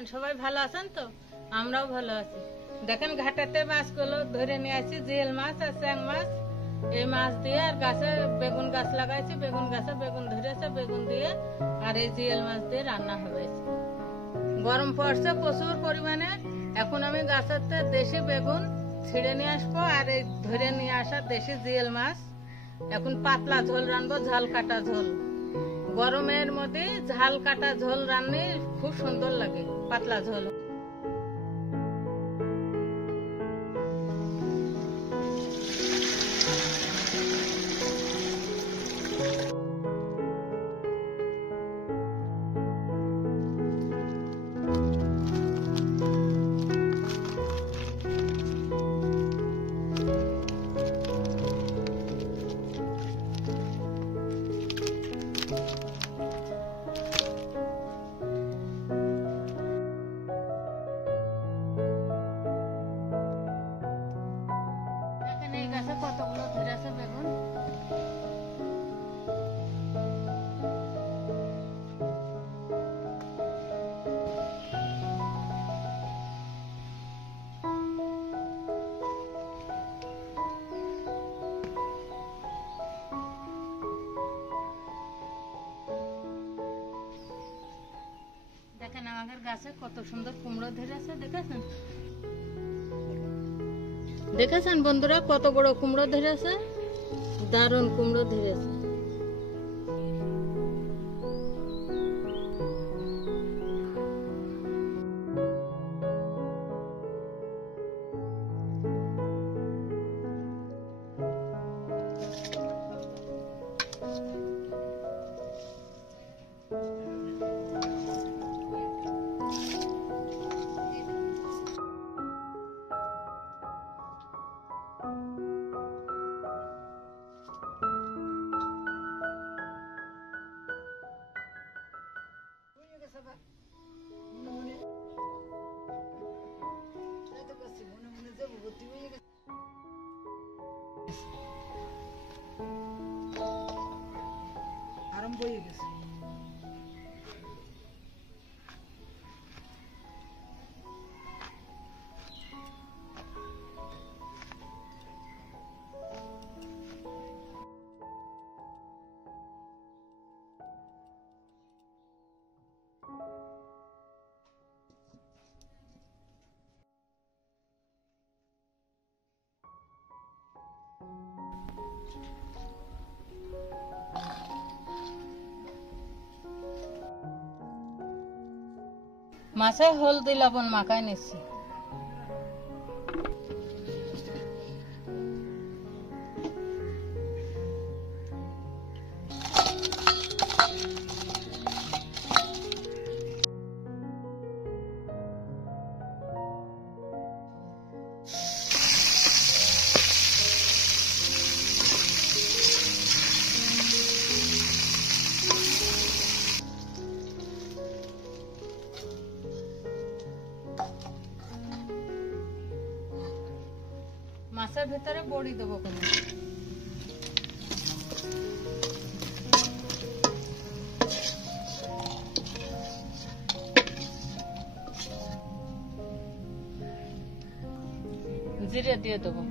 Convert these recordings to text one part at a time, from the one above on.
আছেন? সবাই ভালো আছেন তো? আমরাও ভালো আছি। দেখেন ঘাটাতে মাছগুলো ধরে নিয়ে আসি, জিয়েল মাছ আর চ্যাং মাছ। এই মাছ দিয়ে আর গাছে বেগুন গাছ লাগাইছি, বেগুন গাছে বেগুন ধরেছে, বেগুন দিয়ে আর এই জিয়েল মাছ দিয়ে রান্না হবে। গরম পড়ছে প্রচুর পরিমাণে। এখন আমি গাছেতে দেশি বেগুন ছিঁড়ে নিয়ে আসবো আর এই ধরে নিয়ে আসা দেশি জিয়েল মাছ। এখন পাতলা ঝোল রানবো, ঝাল কাটা ঝোল। গরমের মধ্যে ঝাল কাটা ঝোল রান্নে খুব সুন্দর লাগে, পাতলা ঝোল। কতগুলো ধরেছে বেগুন। দেখেন আমাদের গাছে কত সুন্দর কুমড়ো ধরেছে, দেখেছেন? দেখেছেন বন্ধুরা কত বড় কুমড়ো ধরেছে, দারুণ কুমড়ো ধরেছে। আরম্ভ হয়ে গেছে। মাছে হলদি লবণ মাখায় নিচ্ছি। মাছের ভিতরে বড়ি দেবো কোনো। জিরে দিয়ে দেবো,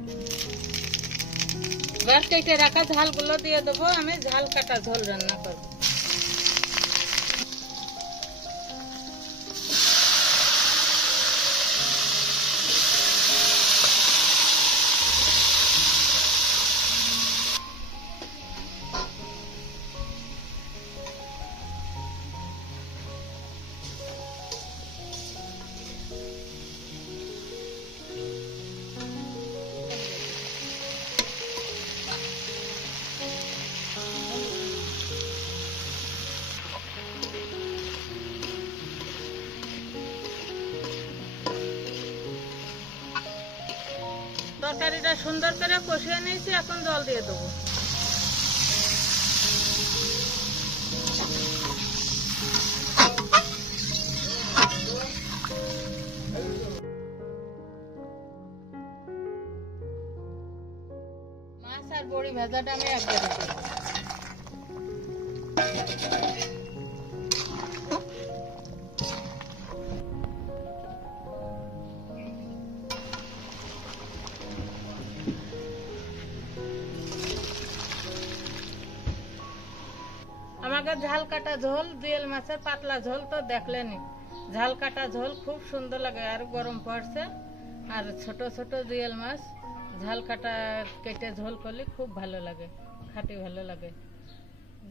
এবার কেটে রাখা ঝালগুলো দিয়ে দেবো। আমি ঝাল কাটা ঝোল রান্না করবো। তরকারিটা সুন্দর করে কষিয়ে নিয়েছি, এখন জল দিয়ে দেবো। মাছ আর বড়ি ভাজাটা আমি একবারে দেবো। ঝাল কাটা ঝোল, জিয়েল মাছের পাতলা ঝোল তো দেখলেনি। ঝাল কাটা ঝোল খুব সুন্দর লাগে, আর গরম পড়ছে। আর ছোট ছোট জিয়েল মাছ ঝাল কাটা কেটে ঝোল করলে খুব ভালো লাগে, খাটি ভালো লাগে।